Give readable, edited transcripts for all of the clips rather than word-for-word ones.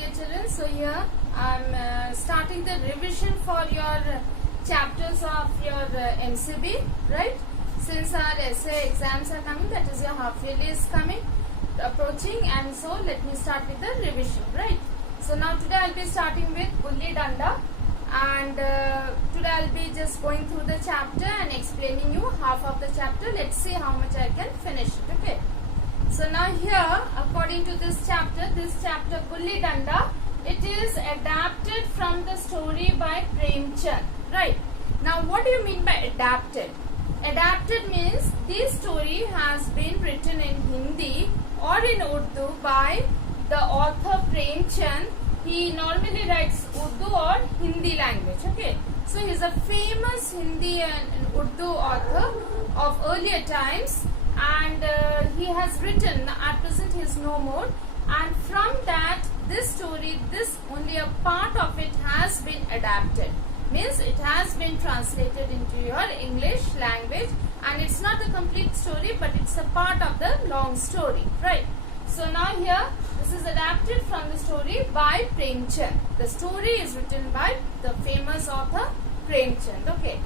dear children, so here I am starting the revision for your chapters of your MCB, right? Since our essay exams are coming, that is your half yearly is coming, approaching, and so let me start with the revision, right? So now today I will be starting with Gulli Danda, and today I will be just going through the chapter and explaining you half of the chapter. Let's see how much I can finish it, okay? So now here, according to this chapter Gulli Danda, it is adapted from the story by Premchand, right? Now what do you mean by adapted? Adapted means this story has been written in Hindi or in Urdu by the author Premchand. He normally writes Urdu or Hindi language, okay? So he is a famous Hindi and Urdu author of earlier times, and he has written, at present he is no more, and from that this story, this only a part of it has been adapted, means it has been translated into your English language, and it's not the complete story but it's a part of the long story, right? So now here this is adapted from the story by Premchand. The story is written by the famous author Premchand, okay?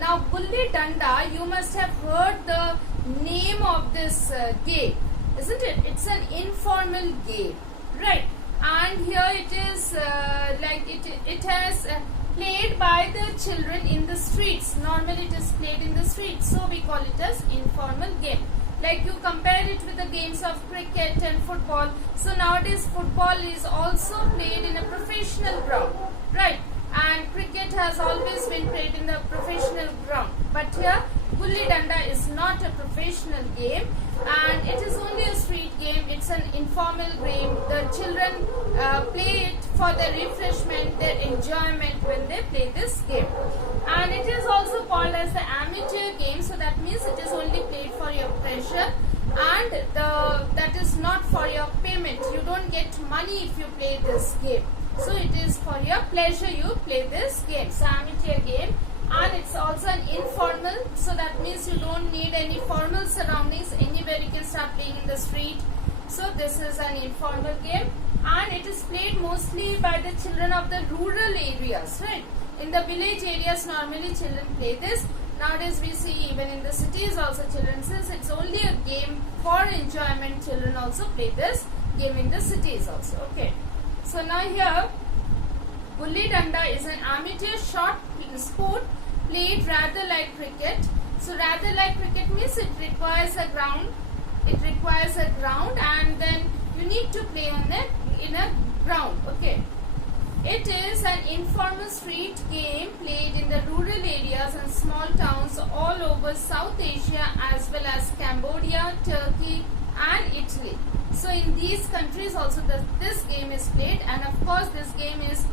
Now Gulli Danda, you must have heard the name of this game, isn't it? It's an informal game, right? And here it is it has played by the children in the streets. Normally it is played in the streets, so we call it as informal game. Like you compare it with the games of cricket and football. So nowadays football is also played in a professional ground, right? And cricket has always been played in the professional ground. But here Gulli Danda is not a professional game, and it is only a street game. It's an informal game. The children play it for their refreshment, their enjoyment when they play this game. And it is also called as the amateur game, so that means it is only played for your pleasure, and that is not for your payment. You don't get money if you play this game. So it is for your pleasure you play this game. So amateur game, and it's also an informal, so that means you don't need any formal surroundings. Anywhere you can start playing in the street. So this is an informal game, and it is played mostly by the children of the rural areas, right? In the village areas normally children play this. Nowadays we see even in the cities also children, since it's only a game for enjoyment, children also play this game in the cities also, okay? So now here Gulli Danda is an amateur short sport played rather like cricket. So rather like cricket means it requires a ground. It requires a ground, and then you need to play on it in a ground, okay? It is an informal street game played in the rural areas and small towns all over South Asia as well as Cambodia, Turkey and Italy. So in these countries also this game is played, and of course this game is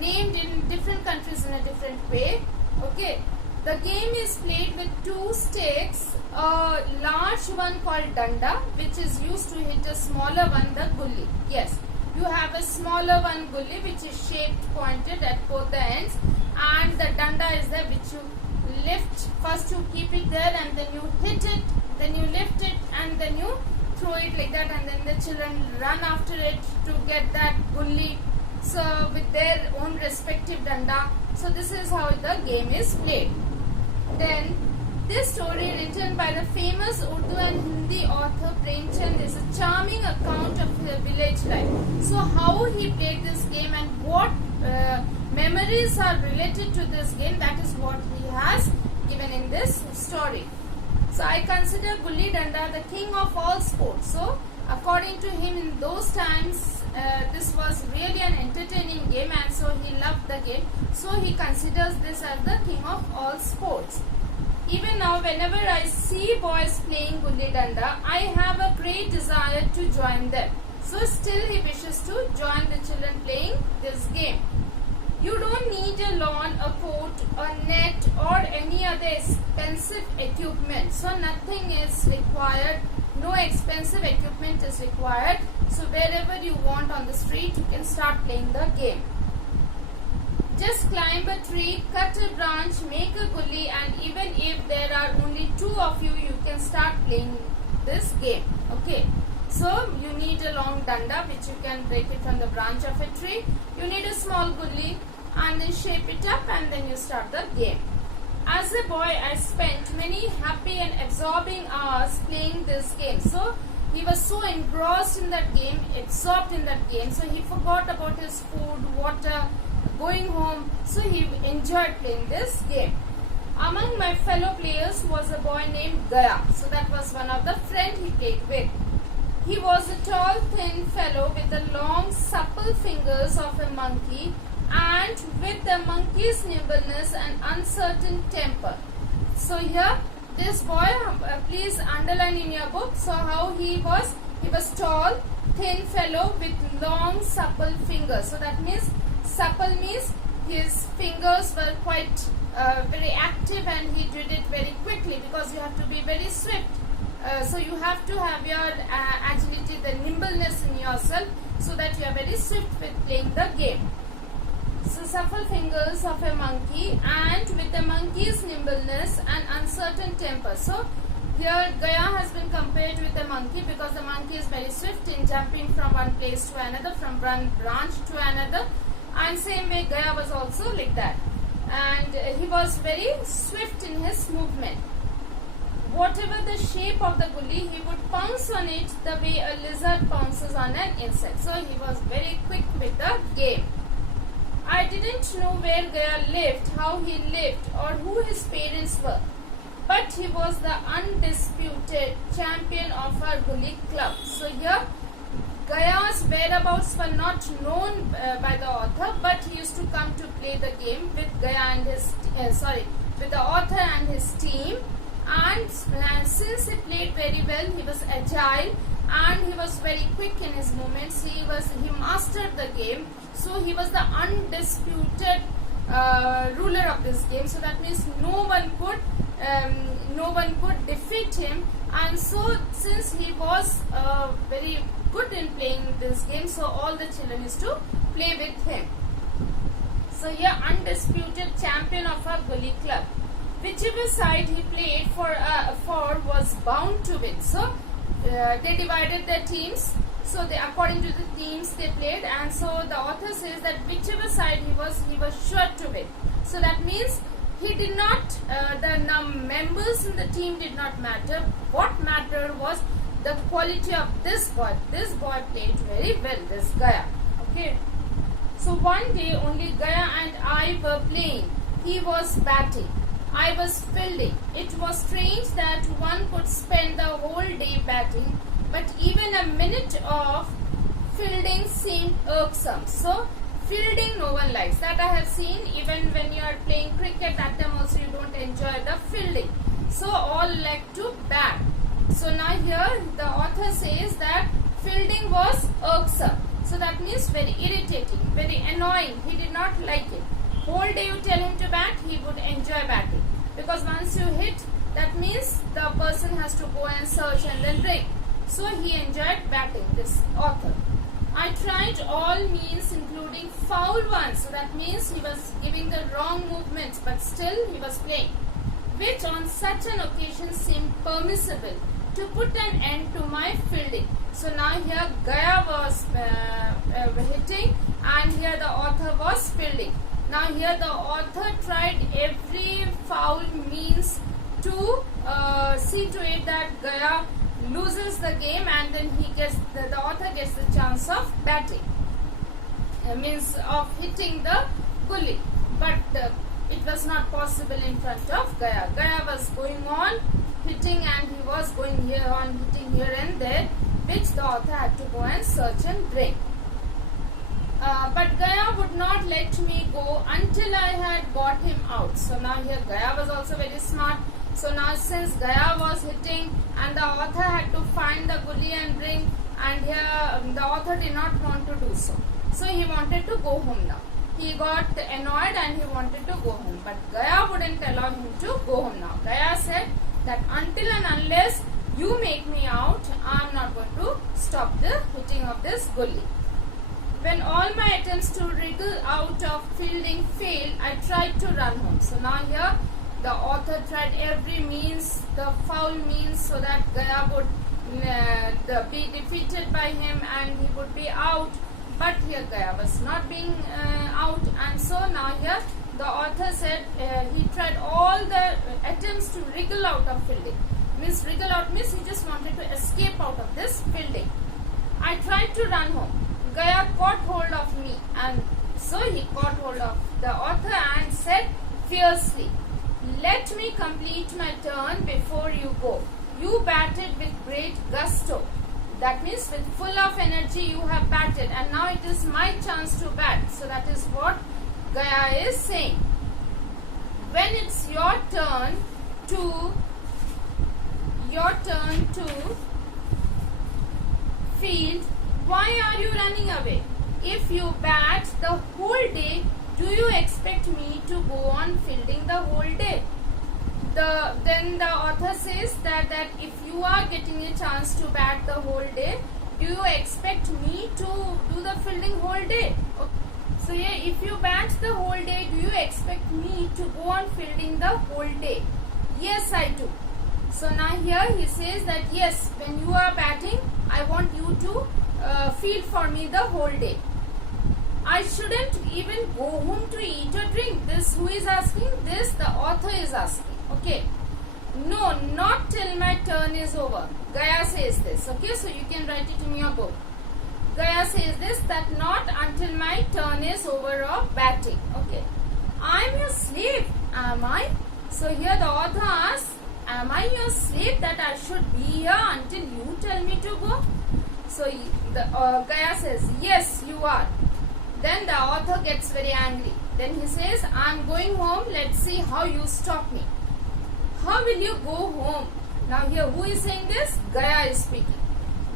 named in different countries in a different way, okay? The game is played with two sticks, a large one called danda, which is used to hit a smaller one, the gulli. Yes, you have a smaller one gulli which is shaped pointed at both the ends, and the danda is there which you lift. First you keep it there, and then you hit it, then you lift it, and then you throw it like that, and then the children run after it to get that gulli, so with their own respective danda. So this is how the game is played. Then this story written by the famous Urdu and Hindi author Premchand is a charming account of the village life. So how he played this game and what memories are related to this game, that is what he has given in this story. So I consider Gulli Danda the king of all sports. So according to him, in those times this was really an entertaining game, and so he loved the game. So he considers this as the king of all sports. Even now whenever I see boys playing Gulli Danda, I have a great desire to join them. So still he wishes to join the children playing this game. You don't need a lawn, a court, a net or any other expensive equipment. So nothing is required. No expensive equipment is required. So wherever you want on the street, you can start playing the game. Just climb a tree, cut a branch, make a gulli, and even if there are only two of you, you can start playing this game. Okay. So you need a long danda which you can break it from the branch of a tree. You need a small gully and then shape it up and then you start the game. As a boy, I spent many happy and absorbing hours playing this game. So he was so engrossed in that game, absorbed in that game. So he forgot about his food, water, going home. So he enjoyed playing this game. Among my fellow players was a boy named Gaya. So that was one of the friends he played with. He was a tall, thin fellow with the long, supple fingers of a monkey and with the monkey's nimbleness and uncertain temper. So here, this boy, please underline in your book. So how he was tall, thin fellow with long, supple fingers. So that means, supple means his fingers were quite very active and he did it very quickly because you have to be very swift. So you have to have your agility, the nimbleness in yourself so that you are very swift with playing the game. So supple fingers of a monkey and with the monkey's nimbleness and uncertain temper. So here Gaya has been compared with the monkey because the monkey is very swift in jumping from one place to another, from one branch to another, and same way Gaya was also like that. And he was very swift in his movement. Whatever the shape of the gully, he would pounce on it the way a lizard pounces on an insect. So he was very quick with the game. I didn't know where Gaya lived, how he lived, or who his parents were. But he was the undisputed champion of our gully club. So here, Gaya's whereabouts were not known by the author, but he used to come to play the game with Gaya and his with the author and his team. And since he played very well, he was agile and he was very quick in his movements. He mastered the game. So he was the undisputed ruler of this game. So that means no one could defeat him. And so since he was very good in playing this game, so all the children used to play with him. So here, undisputed champion of our gully club. Whichever side he played for was bound to win. So they divided their teams. So they, according to the teams they played, and so the author says that whichever side he was sure to win. So that means he did not. The members in the team did not matter. What mattered was the quality of this boy. This boy played very well. This Gaya. Okay. So one day only Gaya and I were playing. He was batting. I was fielding. It was strange that one could spend the whole day batting, but even a minute of fielding seemed irksome. So, fielding no one likes. That I have seen. Even when you are playing cricket, that time also you don't enjoy the fielding. So, all like to bat. So, now here the author says that fielding was irksome. So, that means very irritating, very annoying. He did not like it. Whole day you tell him to bat, he would enjoy batting. Because once you hit, that means the person has to go and search and then bring. So he enjoyed batting, this author. I tried all means including foul ones. So that means he was giving the wrong movements, but still he was playing. Which on such an occasion seemed permissible to put an end to my fielding. So now here Gaya was hitting and here the author was fielding. Now here the author tried every foul means to see to it that Gaya loses the game and then he gets the author gets the chance of batting. Means of hitting the gully. But it was not possible in front of Gaya. Gaya was going on hitting and he was going here on hitting here and there, which the author had to go and search and bring. But Gaya would not let me go until I had got him out. So now here Gaya was also very smart. So now since Gaya was hitting and the author had to find the gully and bring, and here the author did not want to do so. So he wanted to go home now. He got annoyed and he wanted to go home. But Gaya wouldn't allow him to go home now. Gaya said that until and unless you make me out, I am not going to stop the hitting of this gully. When all my attempts to wriggle out of fielding failed, I tried to run home. So now here the author tried every means, the foul means, so that Gaya would be defeated by him and he would be out. But here Gaya was not being out, and so now here the author said he tried all the attempts to wriggle out of Fielding. Means wriggle out means he just wanted to escape out of this Fielding. I tried to run home. Gaya caught hold of me, and so he caught hold of the author and said fiercely, "Let me complete my turn before you go. You batted with great gusto." That means with full of energy you have batted, and now it is my chance to bat. So that is what Gaya is saying. When it's your turn to field, why are you running away? If you bat the whole day, do you expect me to go on fielding the whole day? Then the author says that if you are getting a chance to bat the whole day, do you expect me to do the fielding whole day? Okay. So yeah, if you bat the whole day, do you expect me to go on fielding the whole day? Yes, I do. So now here he says that yes, when you are batting, I want you to field for me the whole day. I shouldn't even go home to eat or drink. This who is asking? This the author is asking. Okay. No, not till my turn is over. Gaya says this. Okay, so you can write it in your book. Gaya says this, that not until my turn is over of batting. Okay. I am your slave, am I? So here the author asks, am I your slave that I should be here until you tell me to go? So the Gaya says, yes, you are. Then the author gets very angry. Then he says, I am going home. Let's see how you stop me. How will you go home? Now here who is saying this? Gaya is speaking.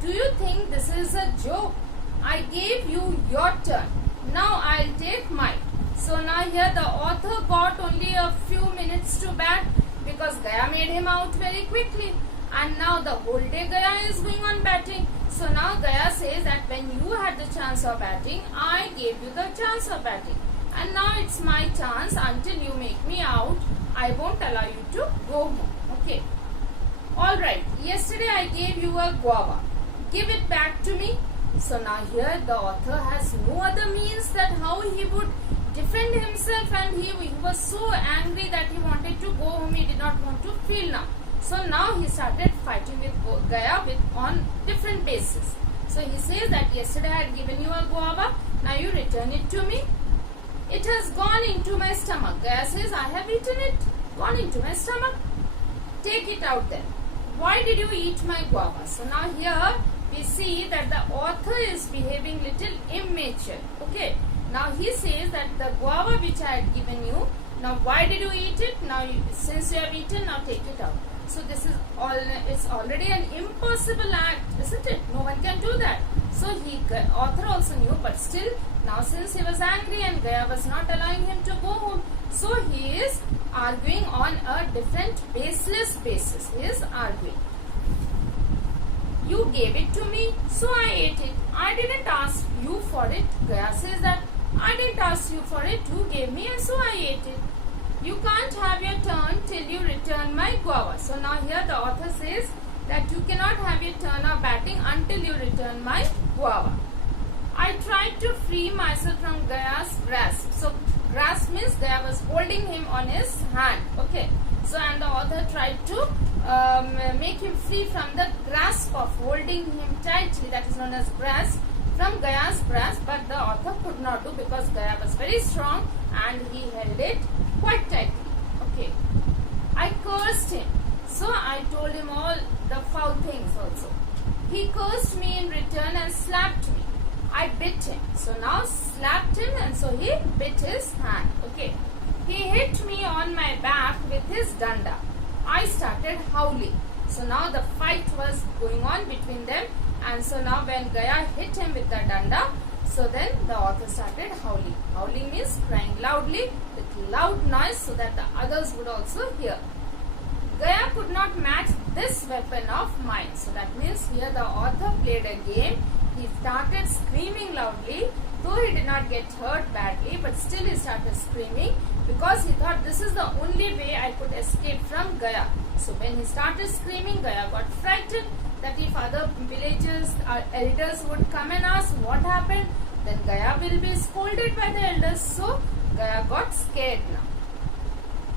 Do you think this is a joke? I gave you your turn. Now I'll take mine. So now here the author got only a few minutes to bat because Gaya made him out very quickly. And now the whole day Gaya is going on batting. So now Gaya says that when you had the chance of batting, I gave you the chance of batting. And now it's my chance. Until you make me out, I won't allow you to go home. Okay. Alright. Yesterday I gave you a guava. Give it back to me. So now here the author has no other means that how he would defend himself, and he was so angry that he wanted to go home. He did not want to field now. So now he started fighting with Gaya on different bases. So he says that yesterday I had given you a guava. Now you return it to me. It has gone into my stomach. Gaya says, I have eaten it. Gone into my stomach. Take it out then. Why did you eat my guava? So now here we see that the author is behaving little immature. Okay. Now he says that the guava which I had given you, now why did you eat it? Now since you have eaten, now take it out. So this is it's already an impossible act, isn't it? No one can do that. So author also knew, but still now since he was angry and Gaya was not allowing him to go home, so he is arguing on a different baseless basis. He is arguing. You gave it to me, so I ate it. I didn't ask you for it. Gaya says that I didn't ask you for it. You gave me and so I ate it. You can't have your turn till you return my guava. So now here the author says that you cannot have your turn of batting until you return my guava. I tried to free myself from Gaya's grasp. So grasp means Gaya was holding him on his hand. Okay. So and the author tried to make him free from the grasp of holding him tightly. That is known as grasp. From Gaya's grasp, but the author could not do because Gaya was very strong and he held it quite tightly. Okay. I cursed him. So I told him all the foul things also. He cursed me in return and slapped me. I bit him. So now slapped him and so he bit his hand. Okay. He hit me on my back with his danda. I started howling. So now the fight was going on between them. And so now when Gaya hit him with the danda, so then the author started howling. Howling means crying loudly with loud noise so that the others would also hear. Gaya could not match this weapon of mine. So that means here the author played a game. He started screaming loudly, though he did not get hurt badly, but still he started screaming because he thought this is the only way I could escape from Gaya. So when he started screaming, Gaya got frightened. that if other villages or elders would come and ask what happened, then Gaya will be scolded by the elders. So Gaya got scared now.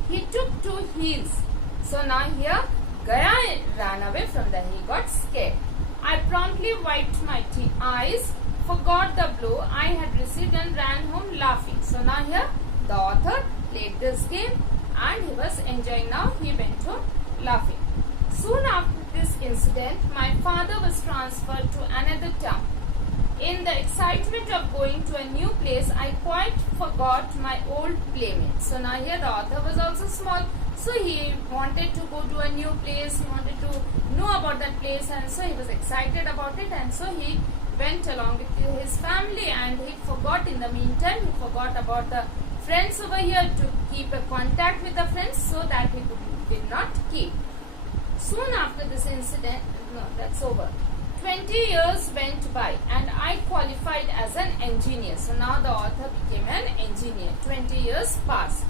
He took 2 heels. So now here Gaya ran away from there. He got scared. I promptly wiped my eyes, forgot the blow I had received and ran home laughing. So now here the author played this game and he was enjoying. Now he went home laughing. Soon after this incident, my father was transferred to another town. In the excitement of going to a new place, I quite forgot my old playmate. So now here the author was also small. So he wanted to go to a new place. He wanted to know about that place, and so he was excited about it, and so he went along with his family, and he forgot in the meantime, he forgot about the friends over here, to keep a contact with the friends, so that he did not keep. Soon after this incident, no, that's over. 20 years went by and I qualified as an engineer. So now the author became an engineer. 20 years passed.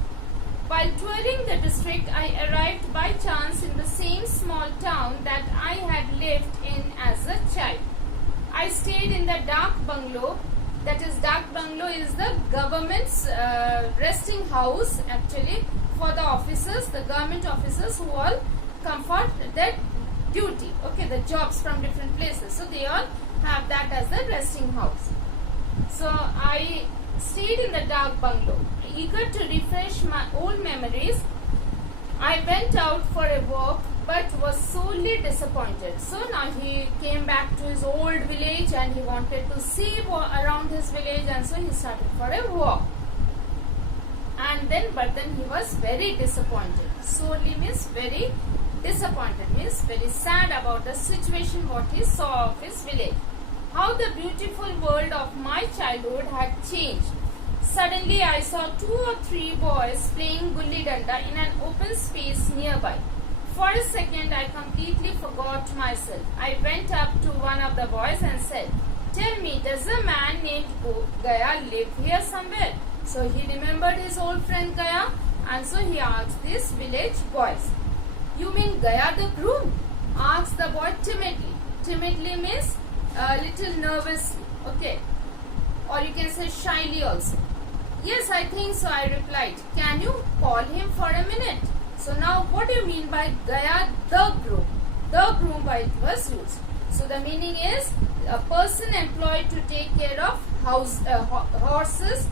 While touring the district, I arrived by chance in the same small town that I had lived in as a child. I stayed in the Dak Bungalow. That is, Dak Bungalow is the government's resting house actually for the officers, the government officers who all come for their duty. Okay, the jobs from different places. So they all have that as the resting house. So I stayed in the Dak Bungalow. Eager to refresh my old memories, I went out for a walk but was sorely disappointed. So now he came back to his old village and he wanted to see around his village, and so he started for a walk. But then he was very disappointed. Sorely means very disappointed, means very sad about the situation what he saw of his village. How the beautiful world of my childhood had changed. Suddenly I saw 2 or 3 boys playing gulli danda in an open space nearby. For a second I completely forgot myself. I went up to one of the boys and said, "Tell me, does a man named Gaya live here somewhere?" So he remembered his old friend Gaya, and so he asked these village boys. "You mean Gaya the groom?" asked the boy timidly. Timidly means a little nervously, okay, or you can say shyly also. "Yes, I think so," I replied. "Can you call him for a minute?" So now what do you mean by Gaya the groom? The groom by it was used. So the meaning is a person employed to take care of horses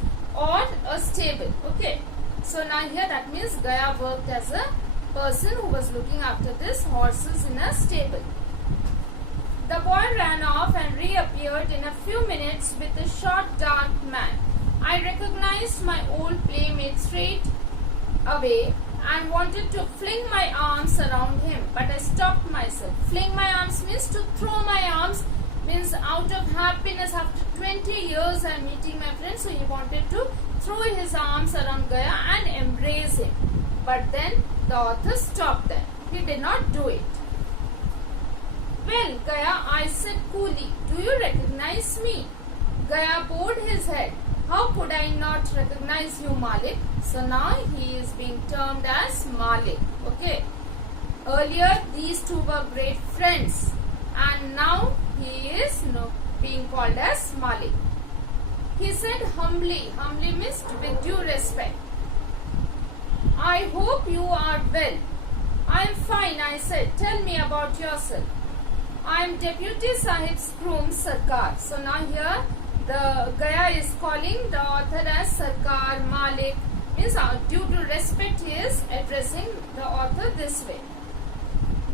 or a stable. Okay. So now here that means Gaya worked as a person who was looking after these horses in a stable. The boy ran off and reappeared in a few minutes with a short dark man. I recognized my old playmate straight away and wanted to fling my arms around him, but I stopped myself. Fling my arms means to throw my arms, means out of happiness after 20 years I am meeting my friend, so he wanted to throw his arms around Gaya and embrace him. But then the author stopped there. He did not do it. "Well, Gaya," I said coolly, "do you recognize me?" Gaya bowed his head. "How could I not recognize you, Malik?" So now he is being termed as Malik. Okay. Earlier these two were great friends, and now he is being called as Malik. He said humbly. Humbly means with due respect. "I hope you are well." "I am fine," I said. "Tell me about yourself." "I am Deputy Sahib's groom, Sarkar." So now here the Gaya is calling the author as Sarkar, Malik. Means due to respect he is addressing the author this way.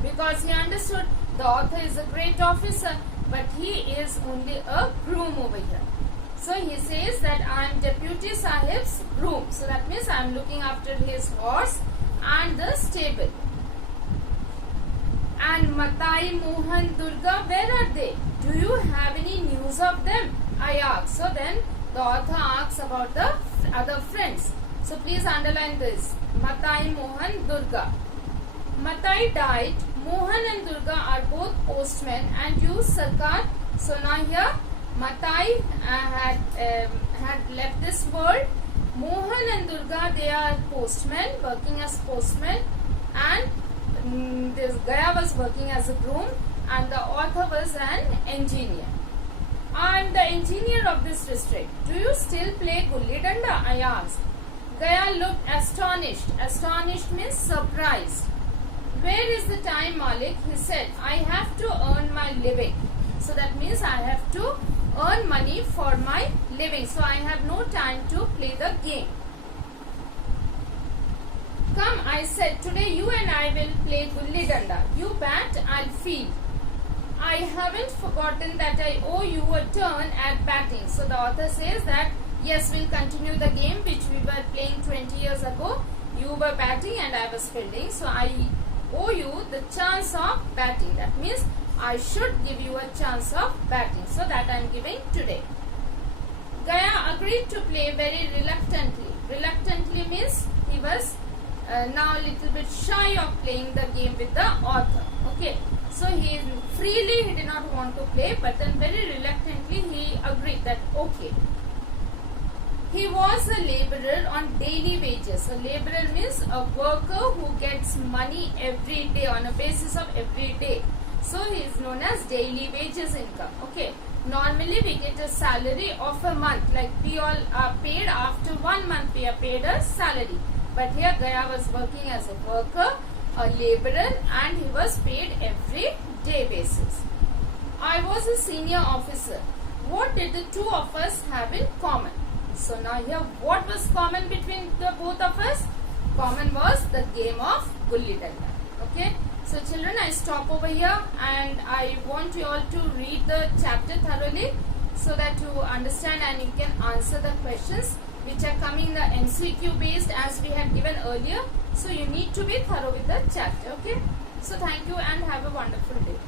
Because he understood the author is a great officer, but he is only a groom over here. So he says that I am Deputy Sahib's groom. So that means I am looking after his horse and the stable. "And Matai, Mohan, Durga, where are they? Do you have any news of them?" I asked. So then the author asks about the other friends. So please underline this. Matai, Mohan, Durga. Matai died. Mohan and Durga are both postmen, and you, Sarkar. So now here Matai had left this world. Mohan and Durga, they are postmen, working as postmen, and this Gaya was working as a groom. and the author was an engineer. I am the engineer of this district. Do you still play gulli danda? I asked. Gaya looked astonished. Astonished means surprised. Where is the time, Malik? He said, I have to earn my living. So that means I have to earn money for my living. So I have no time to play the game. Come, I said, today you and I will play gulli danda. You bat, I'll field. I haven't forgotten that I owe you a turn at batting. So the author says that yes, we'll continue the game which we were playing 20 years ago. You were batting and I was fielding. So I owe you the chance of batting. That means I should give you a chance of batting. So that I am giving today. Gaya agreed to play very reluctantly. Reluctantly means he was now a little bit shy of playing the game with the author. Okay. So he did not want to play, but then very reluctantly he agreed that okay. He was a laborer on daily wages. A laborer means a worker who gets money every day on a basis of every day. So he is known as daily wages income. Okay. Normally we get a salary of a month. Like we all are paid after 1 month we are paid a salary. But here Gaya was working as a worker, a laborer, and he was paid every day basis. I was a senior officer. What did the two of us have in common? So now here what was common between the both of us? Common was the game of gulli danda. Okay. So children, I stop over here and I want you all to read the chapter thoroughly so that you understand and you can answer the questions which are coming in the MCQ based as we had given earlier. So you need to be thorough with the chapter. Okay. So thank you and have a wonderful day.